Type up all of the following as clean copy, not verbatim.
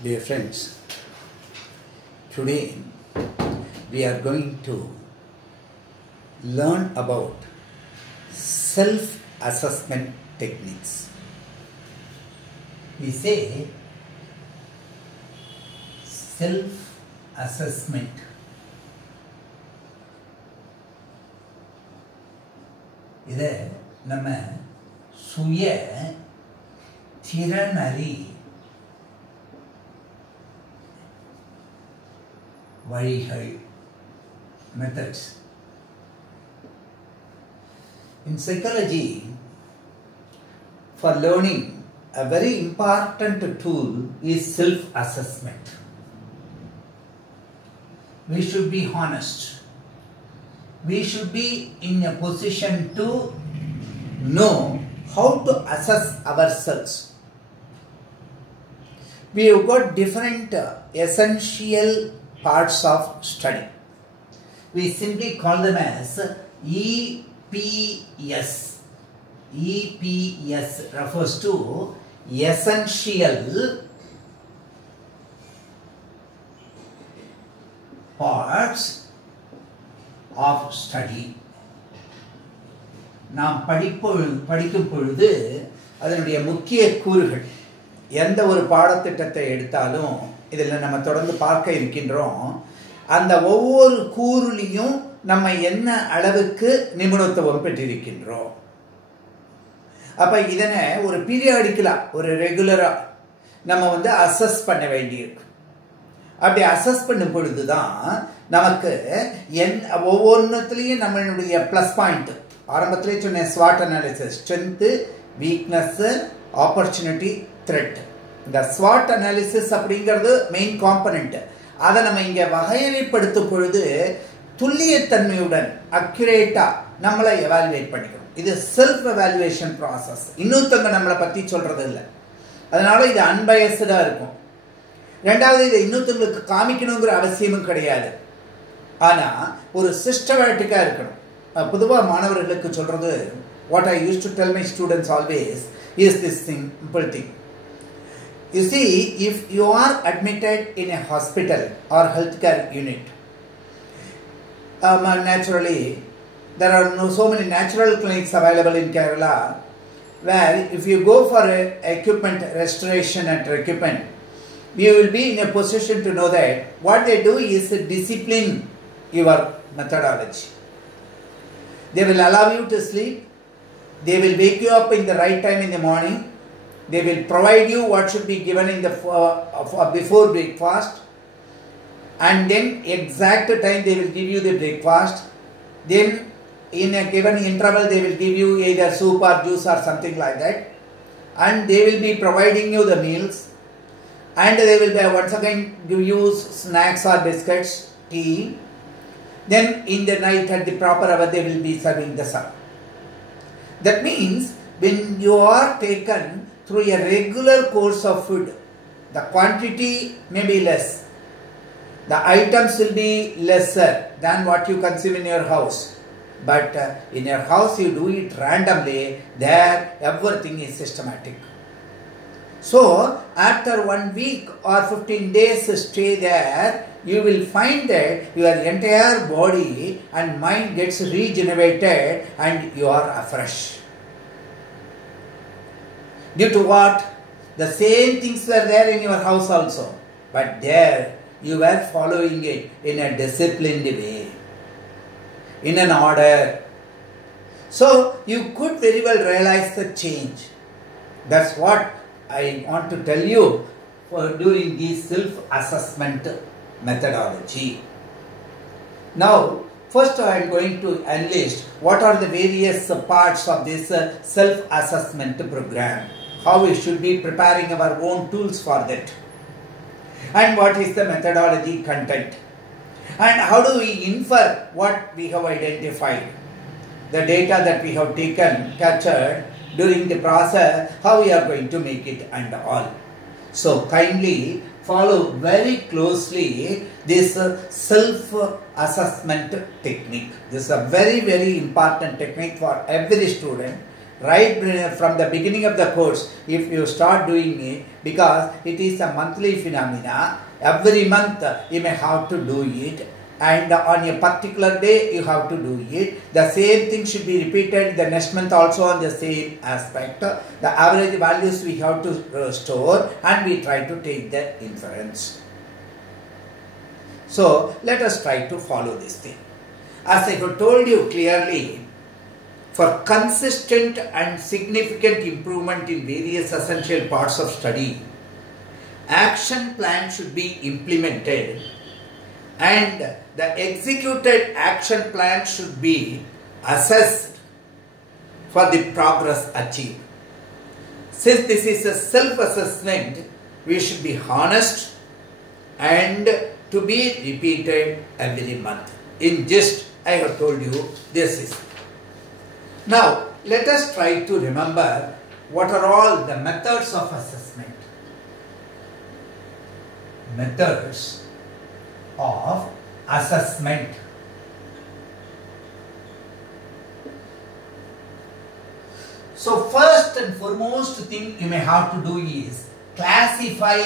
Dear friends, today we are going to learn about self-assessment techniques. We say self-assessment. இதை நம்ம சுய திறனறி வழிகள், methods. In psychology, for learning, a very important tool is self-assessment. We should be honest. We should be in a position to know how to assess ourselves. We have got different essential parts of study. We simply call them as EPS. EPS refers to essential parts of study. நாம் படிக்கும் பொழுது அதனுடைய முக்கிய கூறுகள், எந்த ஒரு பாடத்திட்டத்தை எடுத்தாலும் இதில் நம்ம தொடர்ந்து பார்க்க இருக்கின்றோம். அந்த ஒவ்வொரு கூறுலையும் நம்ம என்ன அளவுக்கு நிபுணத்துவம் பெற்றிருக்கின்றோம். அப்ப இதனை ஒரு பீரியாடிக்கலா, ஒரு ரெகுலரா நம்ம அசஸ் பண்ண வேண்டியிருக்கு. அப்படி அசஸ் பண்ணும் பொழுதுதான் நமக்கு ஒவ்வொன்றுத்துலேயும் நம்மளுடைய பிளஸ் பாயிண்ட், ஆரம்பத்திலே சொன்ன ஸ்வாட் analysis, strength, weakness, opportunity, threat. இந்த ஸ்வாட் அனாலிசிஸ் அப்படிங்கிறது மெயின் காம்பனண்ட். அதை நம்ம இங்கே வகைப்படுத்தும் பொழுது துல்லியத்தன்மையுடன் அக்யூரேட்டா நம்மளை எவாலுவேட் பண்ணிக்கணும். இது செல்ஃப் எவாலுவேஷன் ப்ராசஸ். இன்னொருத்தவங்க நம்மளை பற்றி சொல்றது இல்லை, அதனால இது அன்பயஸ்டா இருக்கும். ரெண்டாவது, இதை இன்னொருத்தவங்களுக்கு காமிக்கணுங்கிற அவசியமும் கிடையாது. ஆனால் ஒரு சிஸ்டமேட்டிக்காக இருக்கணும். பொதுவாக மாணவர்களுக்கு சொல்றது, what I use to tell my students always is this simple thing. You see, if you are admitted in a hospital or healthcare unit, naturally there are so many natural clinics available in Kerala, where if you go for equipment restoration and equipment, you will be in a position to know that what they do is discipline your methodology. They will allow you to sleep. They will wake you up in the right time in the morning. They will provide you what should be given in the before breakfast, and then exact time they will give you the breakfast. Then in a given interval they will give you either soup or juice or something like that, and they will be providing you the meals, and they will once again give you snacks or biscuits, tea. Then in the night at the proper hour they will be serving the supper. That means when you are taken through a regular course of food, the quantity may be less, the items will be lesser than what you consume in your house, but in your house you do it randomly. There everything is systematic. So after 1 week or 15 days stay there, you will find that your entire body and mind gets regenerated and you are afresh. Due to what? The same things were there in your house also, but there you were following it in a disciplined way, in an order. So you could very well realize the change. That's what I want to tell you for during this self-assessment methodology. Now, first I am going to enlist what are the various parts of this self-assessment program, how we should be preparing our own tools for that, and what is the methodology content, and how do we infer what we have identified, the data that we have captured during the process, how we are going to make it and all. So kindly follow very closely this self-assessment technique. This is a very, very important technique for every student, right from the beginning of the course, if you start doing it, because it is a monthly phenomena, every month you may have to do it, and on a particular day you have to do it. The same thing should be repeated the next month also on the same aspect. The average values we have to store, and we try to take the inference. So let us try to follow this thing. As I have told you clearly, for consistent and significant improvement in various essential parts of study, action plan should be implemented, and the executed action plan should be assessed for the progress achieved. Since this is a self-assessment, we should be honest and to be repeated every month. In just, I have told you, this is. Now, let us try to remember what are all the methods of assessment. Methods of assessment. So first and foremost thing you may have to do is classify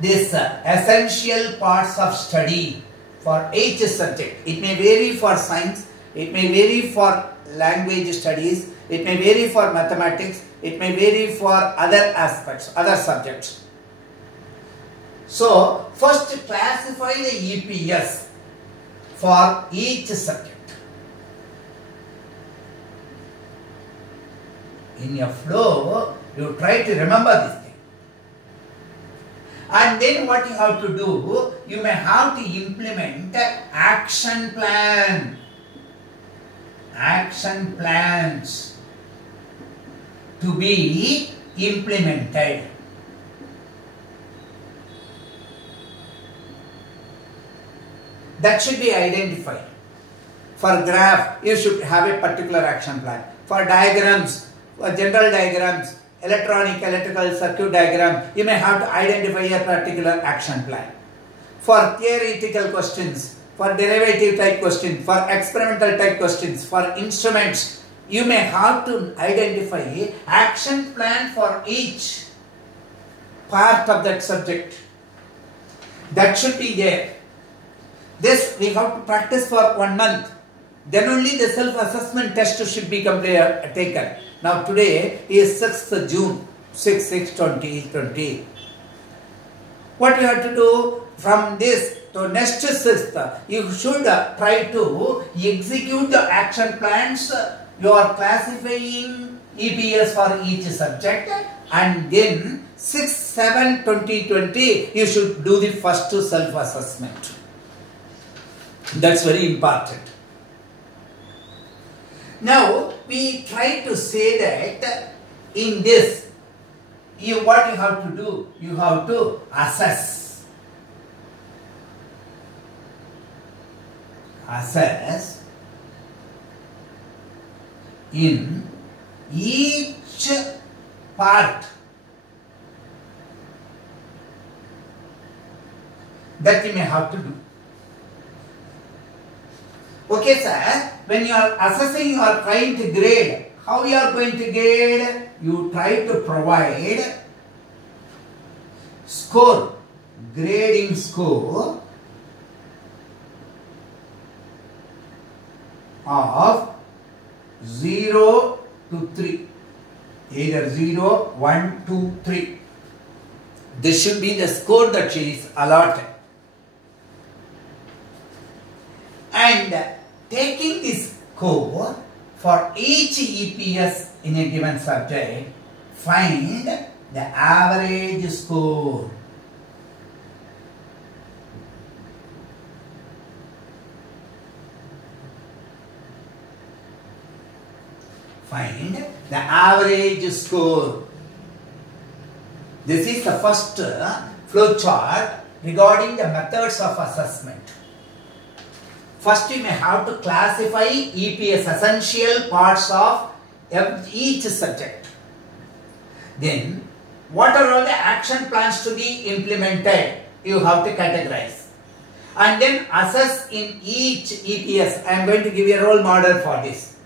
these essential parts of study for each subject. It may vary for science, it may vary for language studies, it may vary for mathematics, it may vary for other aspects, other subjects. So, first classify the EPS for each subject. In your flow, you try to remember this thing. And then what you have to do, you may have to implement action plan. Action plans to be implemented. That should be identified. For graph, you should have a particular action plan. For diagrams, for general diagrams, electrical circuit diagram, you may have to identify a particular action plan. For theoretical questions, for derivative type questions, for experimental type questions, for instruments, you may have to identify action plan for each part of that subject. That should be there. This we have to practice for 1 month. Then only the self-assessment test should be taken. Now today is 6th June, 6/6/2020. What you have to do from this to next 6th, you should try to execute the action plans. You are classifying EPS for each subject, and then 6/7/2020 you should do the first self-assessment. That's very important. Now we try to say that in this, what you have to do, you have to assess. Assess in each part that you may have to do. Okay, sir, when you are assessing, you are trying to grade. How you are going to grade? You try to provide score, grading score of 0 to 3. Either 0, 1, 2, 3. This should be the score that is allotted. And taking this score for each EPS in a given subject, find the average score. Find the average score. This is the first flow chart regarding the methods of assessment. First, you may have to classify EPS, essential parts of each subject. Then, what are all the action plans to be implemented? You have to categorize. and then assess in each EPS. I am going to give you a role model for this.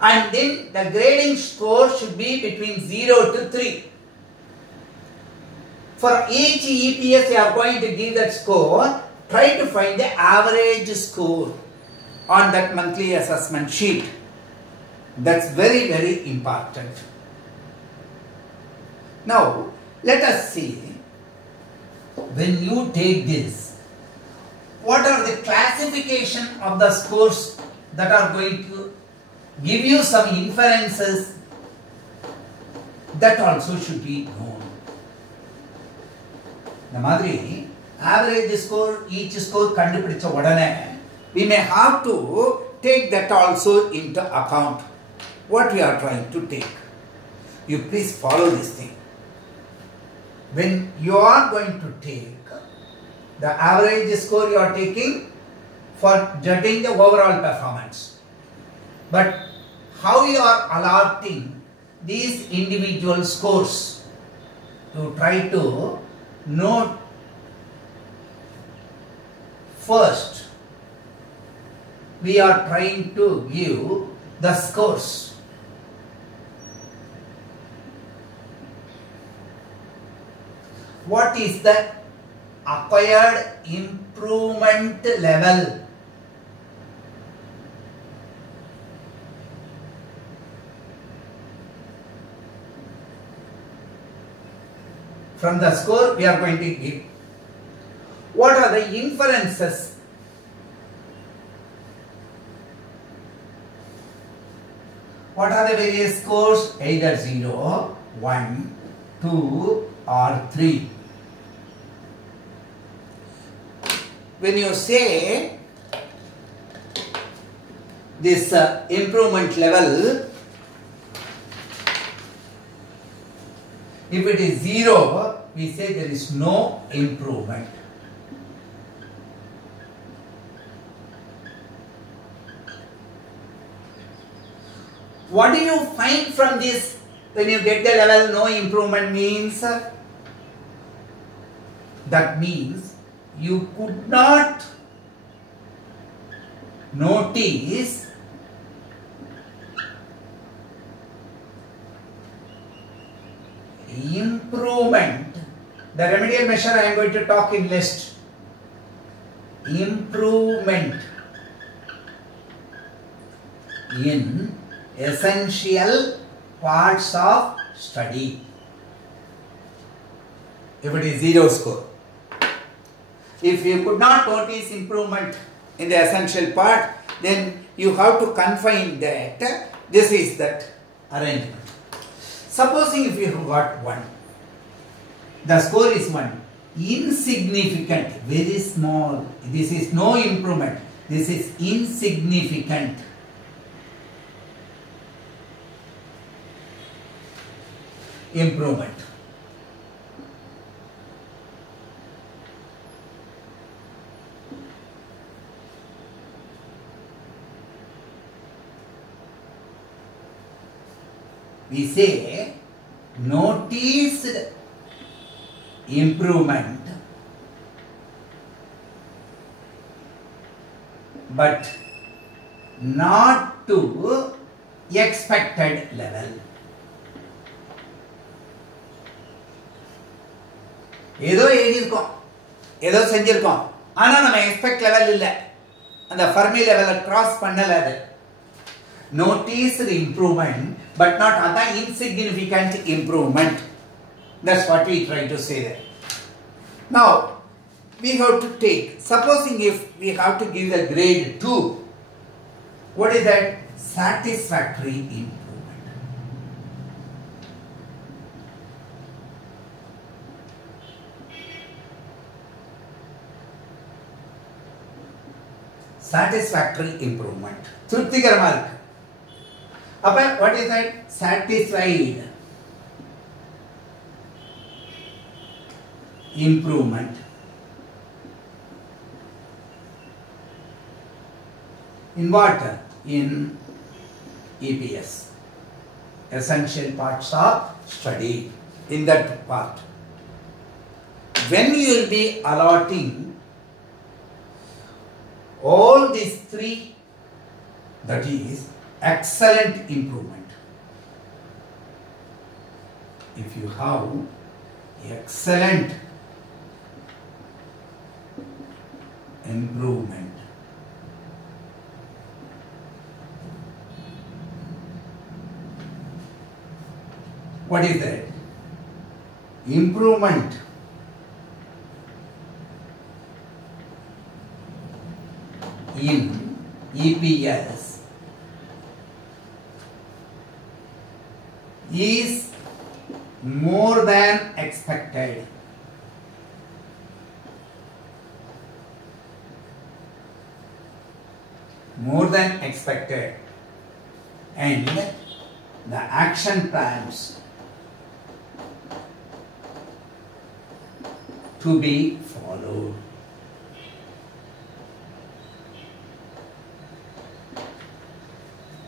And then the grading score should be between 0 to 3. For each EPS you are going to give that score. Try to find the average score on that monthly assessment sheet. That's very, very important. Now, let us see, when you take this, what are the classification of the scores that are going to give you some inferences that also should be known. The madri average score, each score kandupidicha odane, we may have to take that also into account. What we are trying to take. You please follow this thing. When you are going to take the average score, you are taking for judging the overall performance. But how you are allotting these individual scores, to try to note first. We are trying to give the scores. What is the acquired improvement level? From the score we are going to give. What are the inferences? What are the various scores? Either 0, 1, 2 or 3. When you say this improvement level, if it is 0, we say there is no improvement. What do you find from this when you get the level no improvement means? That means you could not notice improvement. The remedial measure I am going to talk in list. Improvement in essential parts of study. If it is 0 score. If you could not notice improvement in the essential part, then you have to confine that. This is that arrangement. Supposing if you have got 1, the score is 1, insignificant, very small. This is no improvement. This is insignificant. Improvement. We say noticed improvement, but not to expected level. ஏதோ எழுதியிருக்கோம், ஏதோ செஞ்சிருக்கோம், ஆனா நம்ம expect level இல்லை, அந்த Fermi லெவலை cross பண்ணல. அது noticed improvement but not other insignificant improvement. That's what we try to say there. Now we have to take, supposing if we have to give the grade 2, what is that? Satisfactory improvement. Satisfactory improvement. திருப்திகரமா இருக்கு. அப்ப what is that? Satisfied improvement. In what? In EPS, essential parts of study. In that part, when you will be allotting all these three, that is excellent improvement. If you have excellent improvement, what is that? Improvement in EPS is more than expected. More than expected, and the action plans to be followed.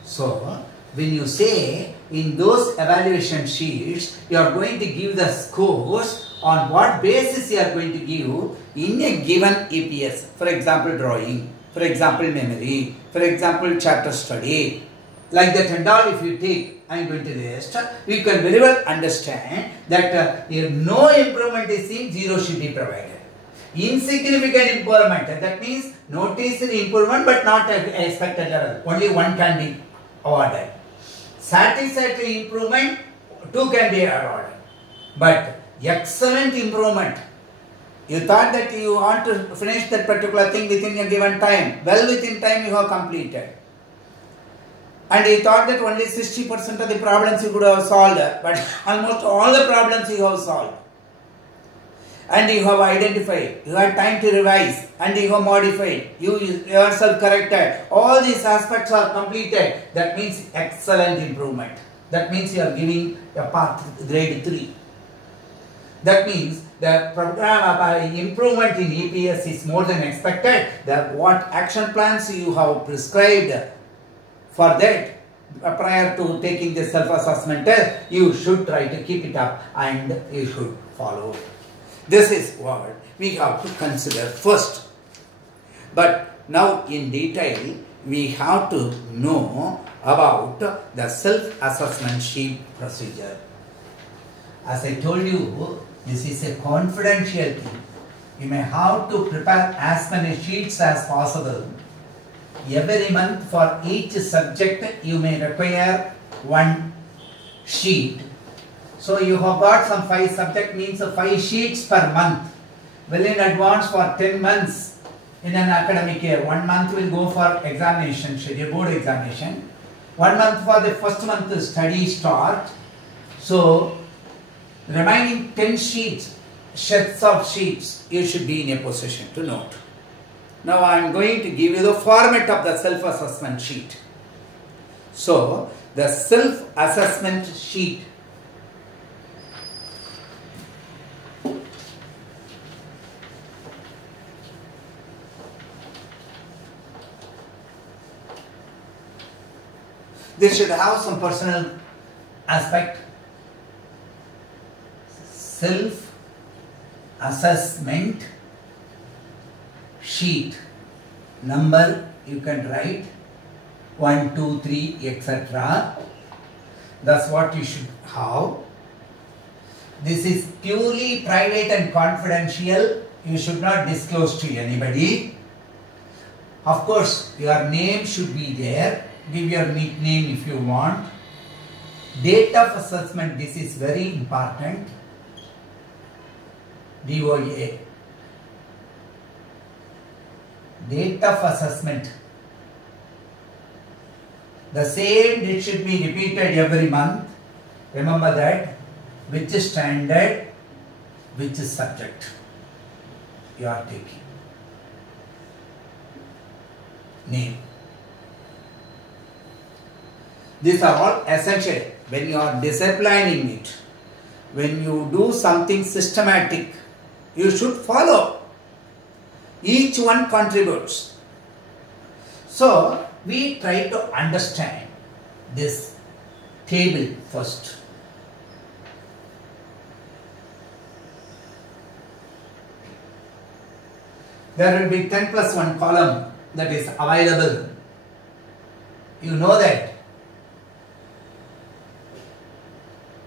So, when you say in those evaluation sheets, you are going to give the scores on what basis you are going to give in a given EPS. For example, drawing, for example, memory, for example, chapter study. Like that and all, if you take, I am going to list, you can very well understand that if no improvement is seen, 0 should be provided. Insignificant improvement, that means notice the improvement but not expected level. Only 1 can be awarded. Satisfactory improvement, 2 can be awarded. But excellent improvement, you thought that you want to finish that particular thing within a given time. Well within time you have completed. And you thought that only 60% of the problems you could have solved, but almost all the problems you have solved. And you have identified, you had time to revise, and you have modified, you yourself corrected. All these aspects are completed. That means excellent improvement. That means you are giving a path grade 3. That means the program improvement in EPS is more than expected. That what action plans you have prescribed for that prior to taking the self-assessment test, you should try to keep it up and you should follow. This is what we have to consider first. But now in detail, we have to know about the self-assessment sheet procedure. As I told you, this is a confidential thing. You may have to prepare as many sheets as possible. Every month for each subject you may require 1 sheet. So you have got some 5 subject, means 5 sheets per month. Well in advance for 10 months in an academic year. 1 month will go for examination schedule, board examination. 1 month for the first month study start. So remaining 10 sheets, sets of sheets, you should be in a position to note. Now I am going to give you the format of the self-assessment sheet. So the self-assessment sheet this should have some personal aspect. Self-assessment sheet number you can write 1, 2, 3, etc. That's what you should have. This is purely private and confidential. You should not disclose to anybody. Of course, your name should be there. Give your nickname if you want. Date of assessment, this is very important. DOA. Date of assessment. The same date should be repeated every month. Remember that. Which standard, which subject you are taking. Name. These are all essential when you are disciplining it. When you do something systematic, you should follow. Each one contributes. So, we try to understand this table first. There will be 10 plus 1 column that is available, you know that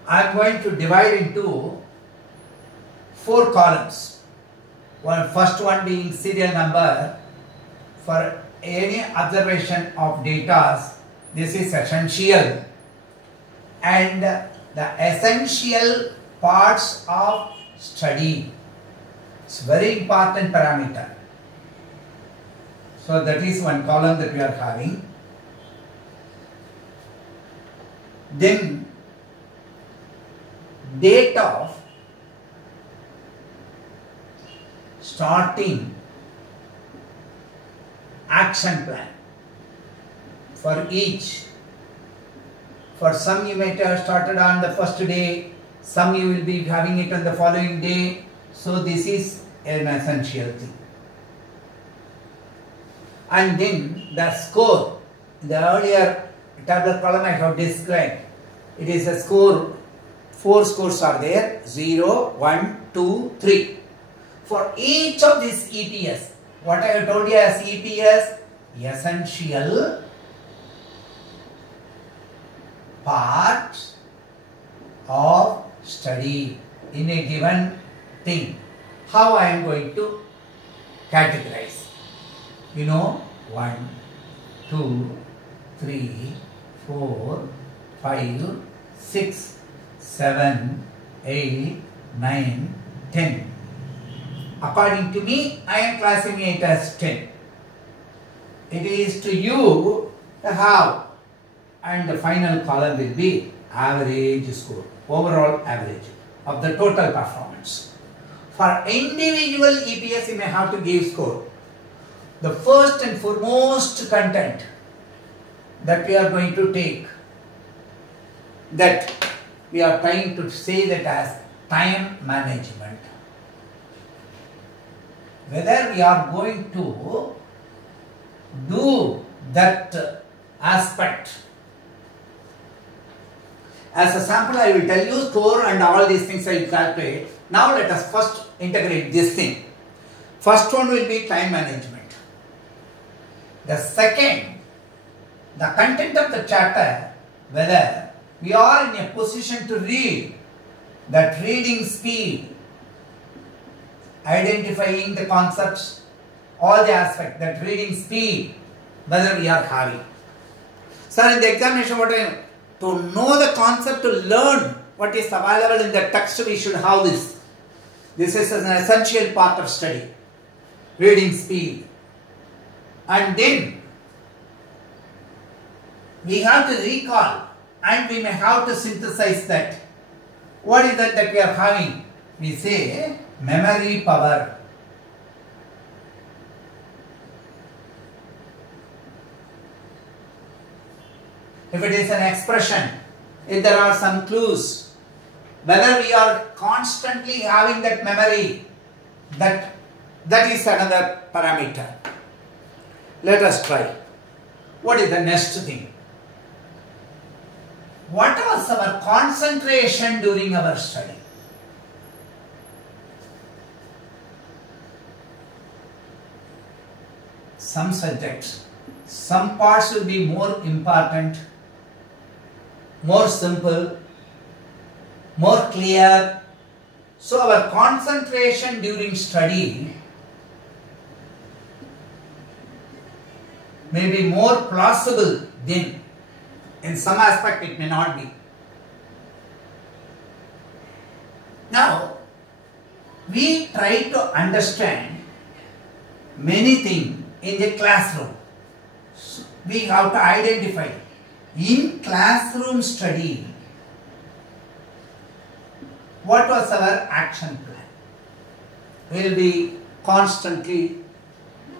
I am going to divide into 4 columns. First one being serial number. For any observation of data, this is essential, and the essential parts of study. It's very important parameter. So that is one column that we are having. Then date of starting action plan for each. For some you might have started on the first day, some you will be having it on the following day. So this is an essential thing. And then the score, the earlier tabular column I have described, it is a score. 4 scores are there, 0, 1, 2, 3. For each of these EPS, what I have told you as EPS, essential part of study in a given thing. How I am going to categorize? You know, 1, 2, 3, 4, 5, 6, 7, 8, 9, 10. According to me, I am classifying it as 10. It is to you how, and the final column will be average score, overall average of the total performance. For individual EPS, you may have to give score. The first and foremost content that we are going to take, that we are trying to say that as time management. Whether we are going to do that aspect. As a sample, I will tell you score and all these things I will calculate. Now let us first integrate this thing. First one will be time management. The second, the content of the chapter, whether we are in a position to read, that reading speed, identifying the concepts, all the aspects, that reading speed, whether we are having. Sir, in the examination, what I to know the concept, to learn what is available in the text, we should have this. This is an essential part of study. Reading speed. And then we have to recall, and we may have to synthesize that. What is that we are having? We say memory power. If it is an expression, if there are some clues, whether we are constantly having that memory, that is another parameter. Let us try. What is the next thing? What was our concentration during our study? Some subjects, some parts will be more important, more simple, more clear. So our concentration during study may be more plausible than in some aspect it may not be. Now, we try to understand many things in the classroom. So we have to identify in classroom study what was our action plan. We will be constantly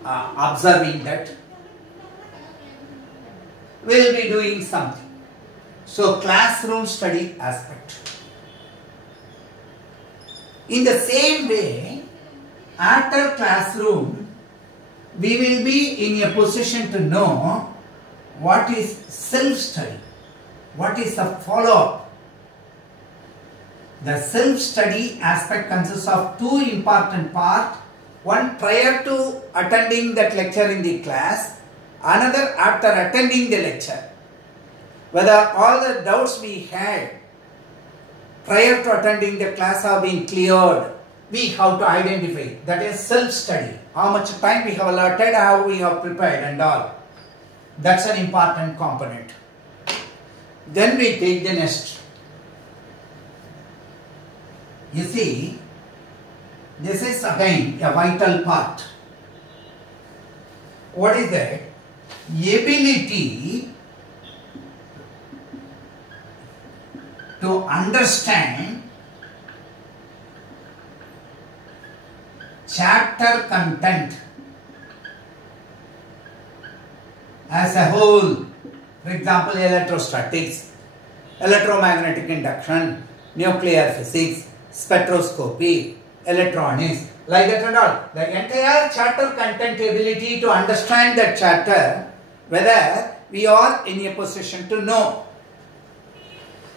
observing that. We will be doing something. So, classroom study aspect. In the same way, after classroom, we will be in a position to know what is self-study, what is the follow-up. The self-study aspect consists of two important parts. One prior to attending that lecture in the class, another after attending the lecture. Whether all the doubts we had prior to attending the class have been cleared, we have to identify. That is self-study. How much time we have allotted, how we have prepared and all. That's an important component. Then we take the next. You see, this is again a vital part. What is that? Ability to understand chapter content as a whole. For example, electrostatics, electromagnetic induction, nuclear physics, spectroscopy, electronics, like that and all. The entire chapter content ability to understand that chapter, whether we are in a position to know.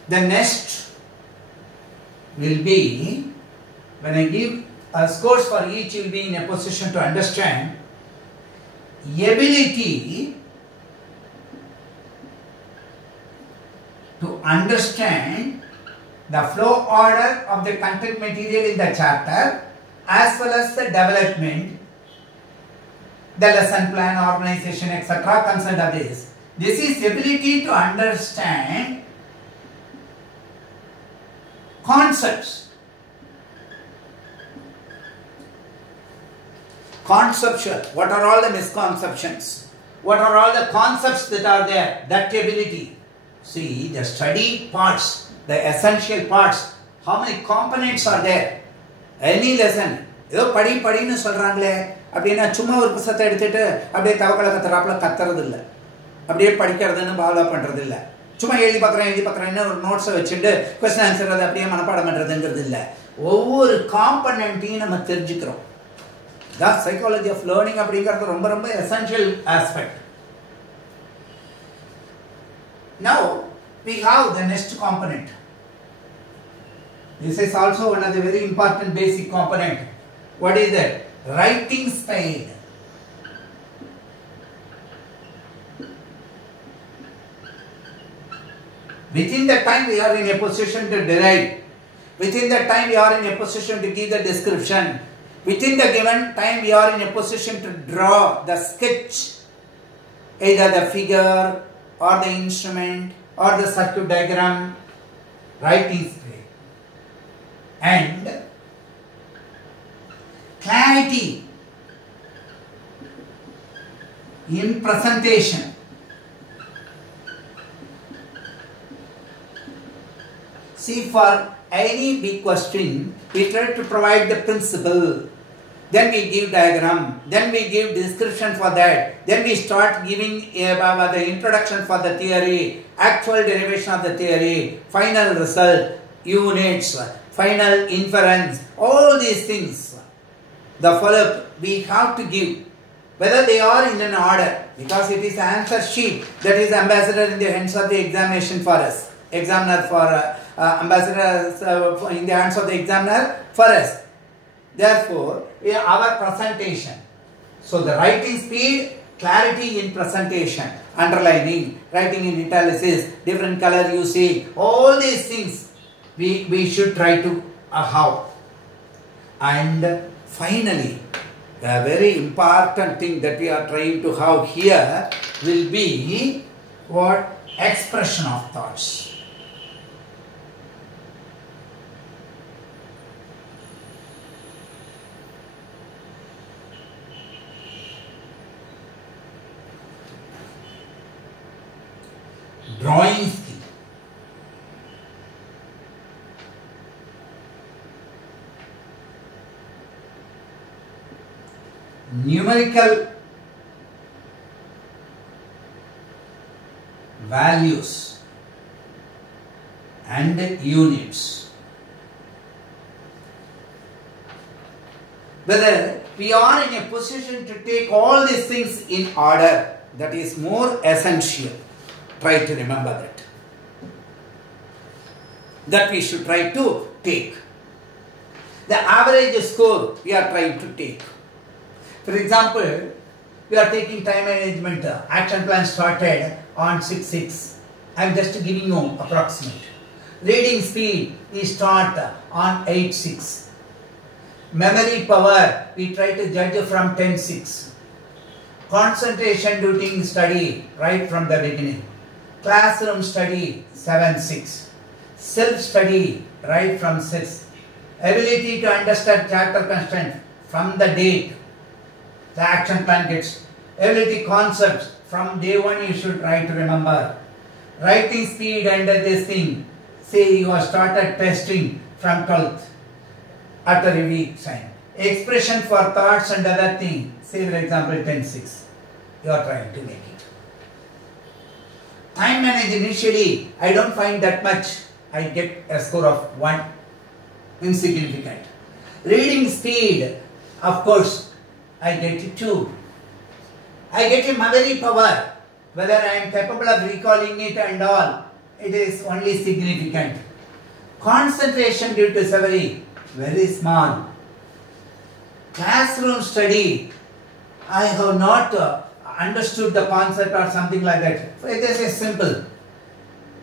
The next will be, when I give scores for each, you will be in a position to understand ability to understand the flow order of the content material in the chapter as well as the development, the lesson plan, organization, etc. concerned of this. This is ability to understand concepts. Conceptual. What are all the misconceptions? What are all the concepts that are there? That ability. See, the study parts, the essential parts, how many components are there? Any lesson. ஏதோ படின்னு சொல்றாங்களே அப்படின்னா சும்மா ஒரு புத்தகத்தை எடுத்துட்டு அப்படியே தவக்கலை கத்துறாப்புல கத்துறது இல்லை, அப்படியே படிக்கிறதுன்னு பாலோ பண்றது இல்லை, சும்மா எழுதி பார்க்குறேன்னு ஒரு நோட்ஸை வச்சுட்டு கொஸ்டின் ஆன்சர் அதை அப்படியே மனப்பாடம் பண்ணுறதுங்கிறது இல்லை. ஒவ்வொரு காம்பனண்ட்டையும் நம்ம தெரிஞ்சுக்கிறோம். தான் சைக்காலஜி ஆஃப் லேர்னிங் அப்படிங்கிறது ரொம்ப ரொம்ப essential aspect. Now we have the next component. This is also one of the very important basic component. What is that? Writing style. Within the time we are in a position to derive. Within the time we are in a position to give the description. Within the given time we are in a position to draw the sketch. Either the figure or the instrument or the circuit diagram. Writing style. And clarity in presentation. See, for any big question, we try to provide the principle, then we give diagram, then we give description for that, then we start giving the introduction for the theory, actual derivation of the theory, final result, units, final inference, all these things. The follow-up we have to give, whether they are in an order, because it is answer sheet that is ambassador in the hands of the examination for us, examiner for ambassador in the hands of the examiner for us. Therefore, our presentation. So the writing speed, clarity in presentation, underlining, writing in italics, different color using, all these things we should try to have. And finally, a very important thing that we are trying to have here will be what? Expression of thoughts. Drawing skill. Numerical values and units. Whether we are in a position to take all these things in order, that is more essential. Try to remember that. That we should try to take. The average score we are trying to take. For example, we are taking time management. Action plan started on 6/6. I am just giving you approximate. Reading speed is start on 8/6. Memory power we try to judge from 10/6. Concentration during study right from the beginning. Classroom study 7/6. Self-study right from 6. Ability to understand chapter content from the date. The action plan gets. Ability concepts from day one you should try to remember. Writing speed and this thing. Say you have started testing from 12th after a week time. Expression for thoughts and other thing. Say for example 10/6. You are trying to make it. Time managed initially I don't find that much. I get a score of 1. Insignificant. Reading speed, of course, I get 2. I get a memory power. Whether I am capable of recalling it and all, it is only significant. Concentration due to severity, very small. Classroom study, I have not understood the concept or something like that. This is simple.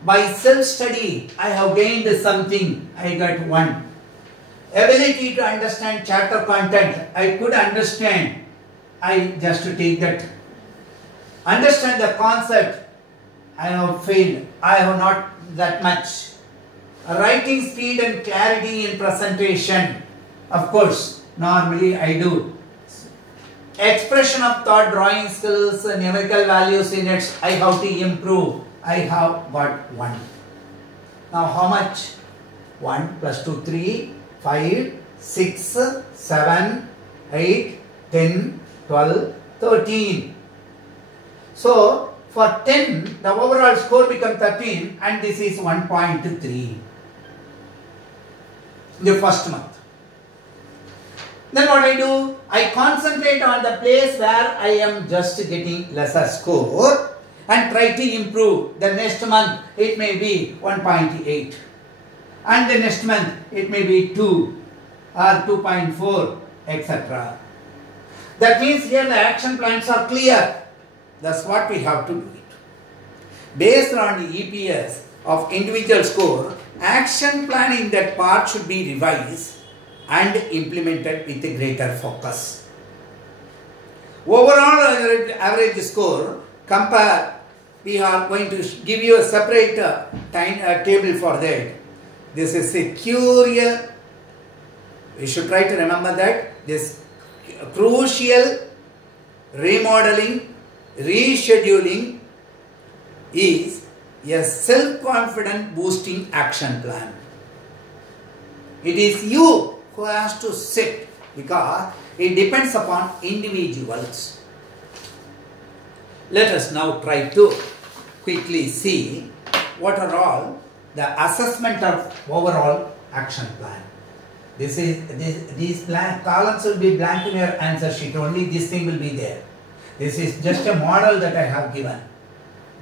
By self-study, I have gained something, I got 1. Ability to understand chapter content, I could understand, I just take that. Understand the concept, I have failed, I have not that much. Writing speed and clarity in presentation, of course, normally I do. Expression of thought, drawing skills, numerical values in it, I have to improve. I have got 1. Now how much? 1 plus 2, 3, 5, 6, 7, 8, 10, 12, 13. So for 10, the overall score becomes 13 and this is 1.3 in the first month. Then what I do? I concentrate on the place where I am just getting lesser score and try to improve. The next month it may be 1.8 and the next month it may be 2 or 2.4 etc. That means here the action plans are clear. That's what we have to do it. Based on the EPS of individual score, action plan in that part should be revised and implemented with a greater focus. Overall average score, compare, we are going to give you a separate table for that. This is a curious, we should try to remember that this crucial remodeling, rescheduling is a self-confident boosting action plan. It is you who has to set because it depends upon individuals. Let us now try to quickly see what are all the assessment of overall action plan. These blank columns will be blank in your answer sheet, only this thing will be there. This is just a model that I have given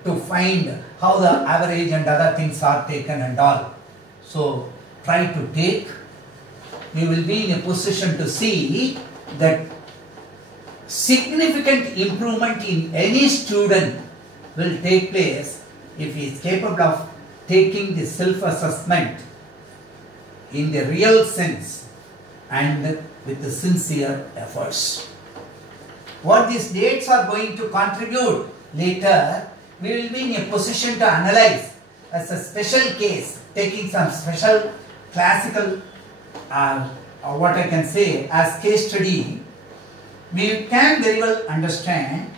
to find how the average and other things are taken and all. So try to take, you will be in a position to see that significant improvement in any student will take place if he is capable of taking the self-assessment in the real sense and with the sincere efforts. What these dates are going to contribute later, we will be in a position to analyze as a special case, taking some special classical, what I can say as case study. We can very well understand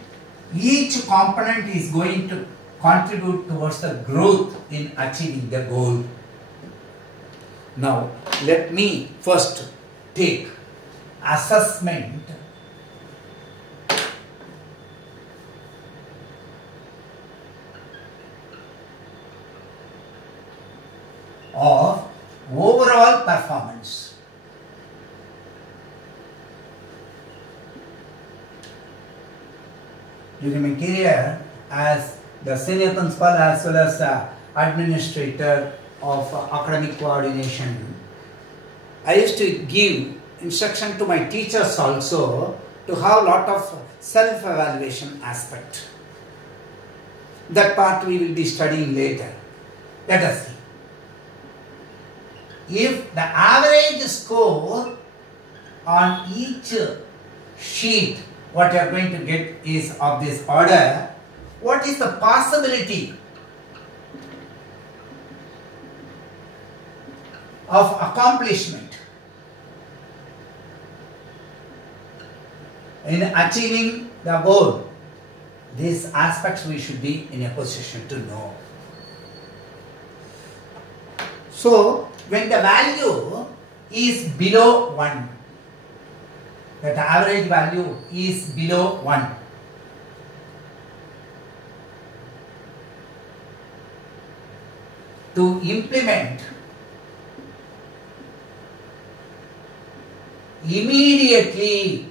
each component is going to contribute towards the growth in achieving the goal. Now, let me first take assessment of overall performance. During my career as the senior principal as well as administrator of academic coordination, I used to give instruction to my teachers also to have a lot of self-evaluation aspect. That part we will be studying later. Let us see. If the average score on each sheet what you are going to get is of this order, what is the possibility of accomplishment in achieving the goal? These aspects we should be in a position to know. So, when the value is below 1, that average value is below 1, to implement immediately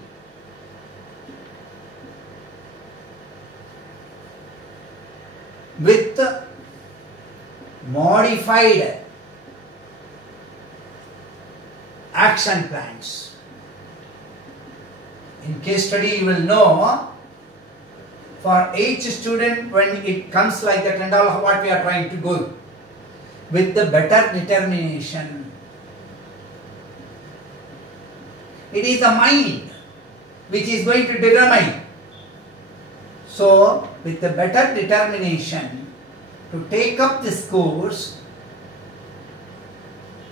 with modified action plans. In case study you will know, for each student when it comes like that and all, what we are trying to do with the better determination. It is the mind which is going to determine. So, with the better determination to take up this course,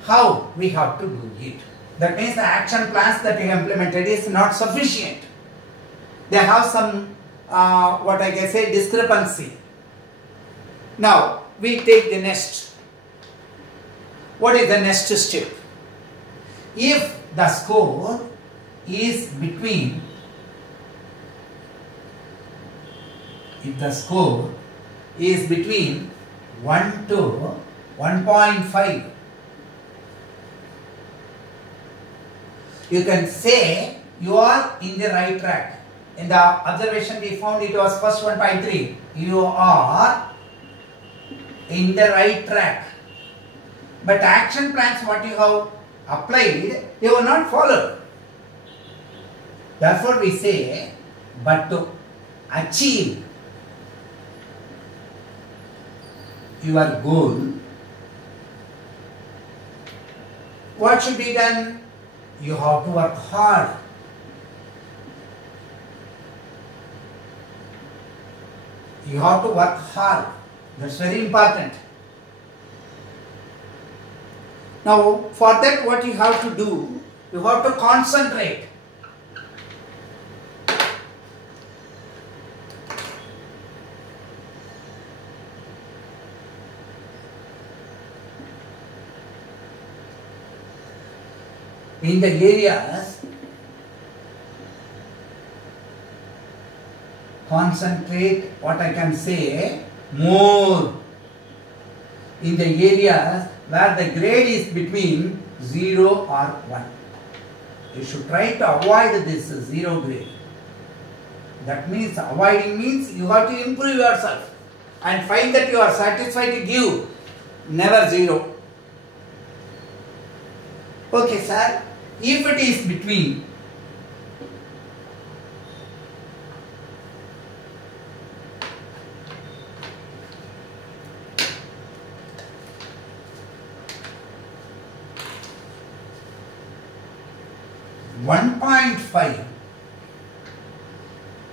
how we have to do it. That means the action plans that we implemented is not sufficient. They have some, what I can say, discrepancy. Now, we take the next. What is the next step? If the score is between, if the score is between 1 to 1.5, you can say you are in the right track. In the observation we found it was first 1.3. You are in the right track. But action plans what you have applied, they were not followed. Therefore we say, but to achieve your goal, what should be done? You have to work hard. You have to work hard. That's very important. Now, for that what you have to do, you have to concentrate. In the areas, concentrate, what I can say, more. In the areas where the grade is between 0 or 1. You should try to avoid this 0 grade. That means, avoiding means you have to improve yourself and find that you are satisfied to give, never 0. Okay, sir. If it is between 1.5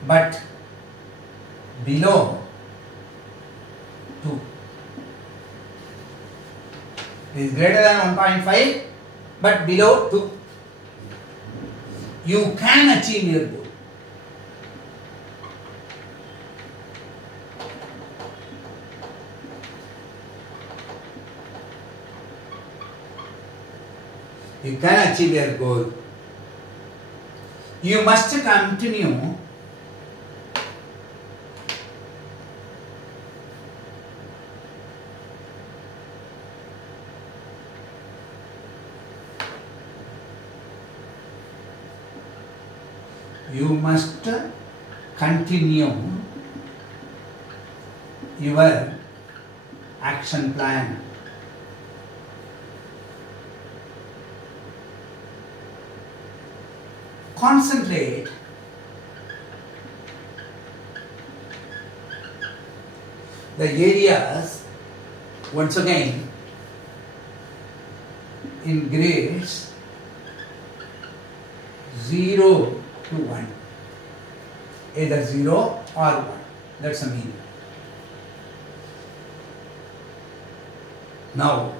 but below 2, it is greater than 1.5 but below 2, you can achieve your goal. You can achieve your goal. You must continue your action plan. Concentrate the areas once again in grades 0 to 1, either 0 or 1, that's the meaning. Now,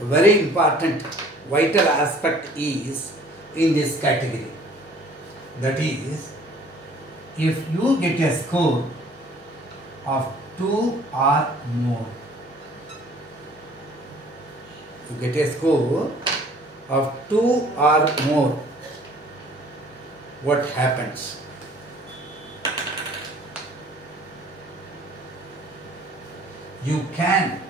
a very important vital aspect is in this category, that is, if you get a score of 2 or more, you get a score of 2 or more, what happens? You can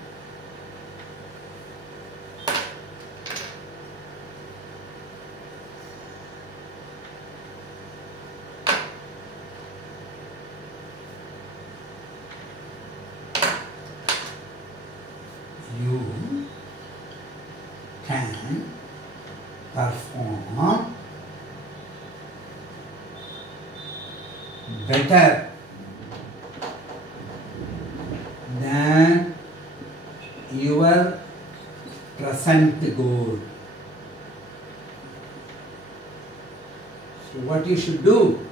perform better than your present goal. So what you should do?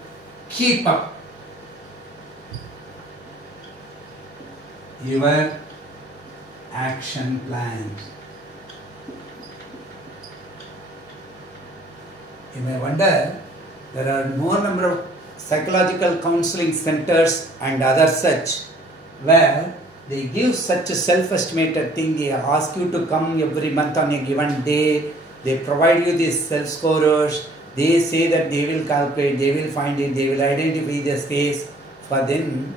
Keep up your action plans. You may wonder, there are more number of psychological counseling centers and other such where they give such a self-estimated thing. They ask you to come every month on a given day. They provide you these self-scorers. They say that they will calculate, they will find it, they will identify the space. For them,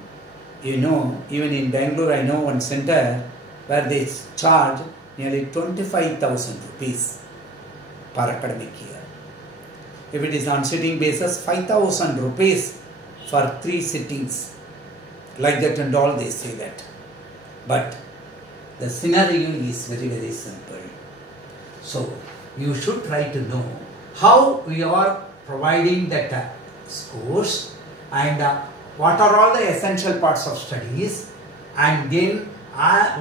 you know, even in Bangalore, I know one center where they charge nearly 25,000 rupees per academic year. If it is on sitting basis, 5,000 rupees for 3 sittings. Like that and all, they say that. But the scenario is very, very simple. So, you should try to know how we are providing that scores and what are all the essential parts of studies, and then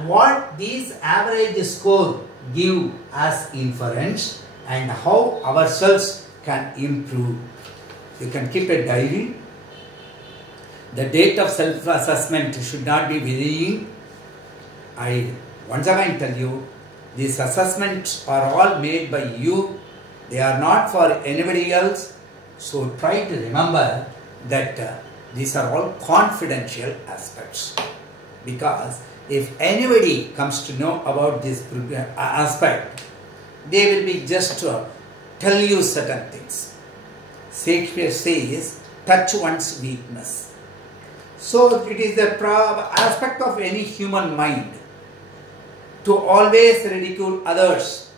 what these average score give as inference and how ourselves can improve. You can keep a diary. The date of self-assessment should not be varying. I once again tell you, these assessments are all made by you. They are not for anybody else. So try to remember that these are all confidential aspects. Because if anybody comes to know about this aspect, they will be just tell you certain things. Shakespeare says, touch one's weakness. So it is the aspect of any human mind to always ridicule others.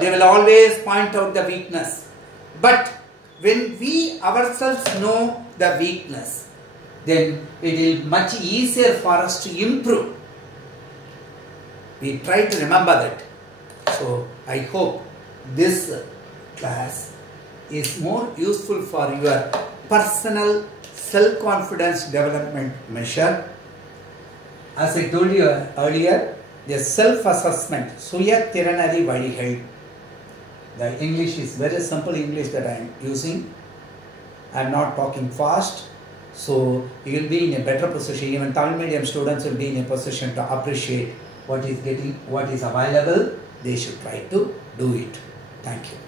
They will always point out the weakness. But when we ourselves know the weakness, then it is much easier for us to improve. We try to remember that. So I hope this class is more useful for your personal self-confidence development measure. As I told you earlier, the self-assessment, Suya Thiranari Vadigal. The English is very simple English that I am using. I am not talking fast. So you will be in a better position. Even Tamil medium students will be in a position to appreciate what is available. They should try to do it. Thank you.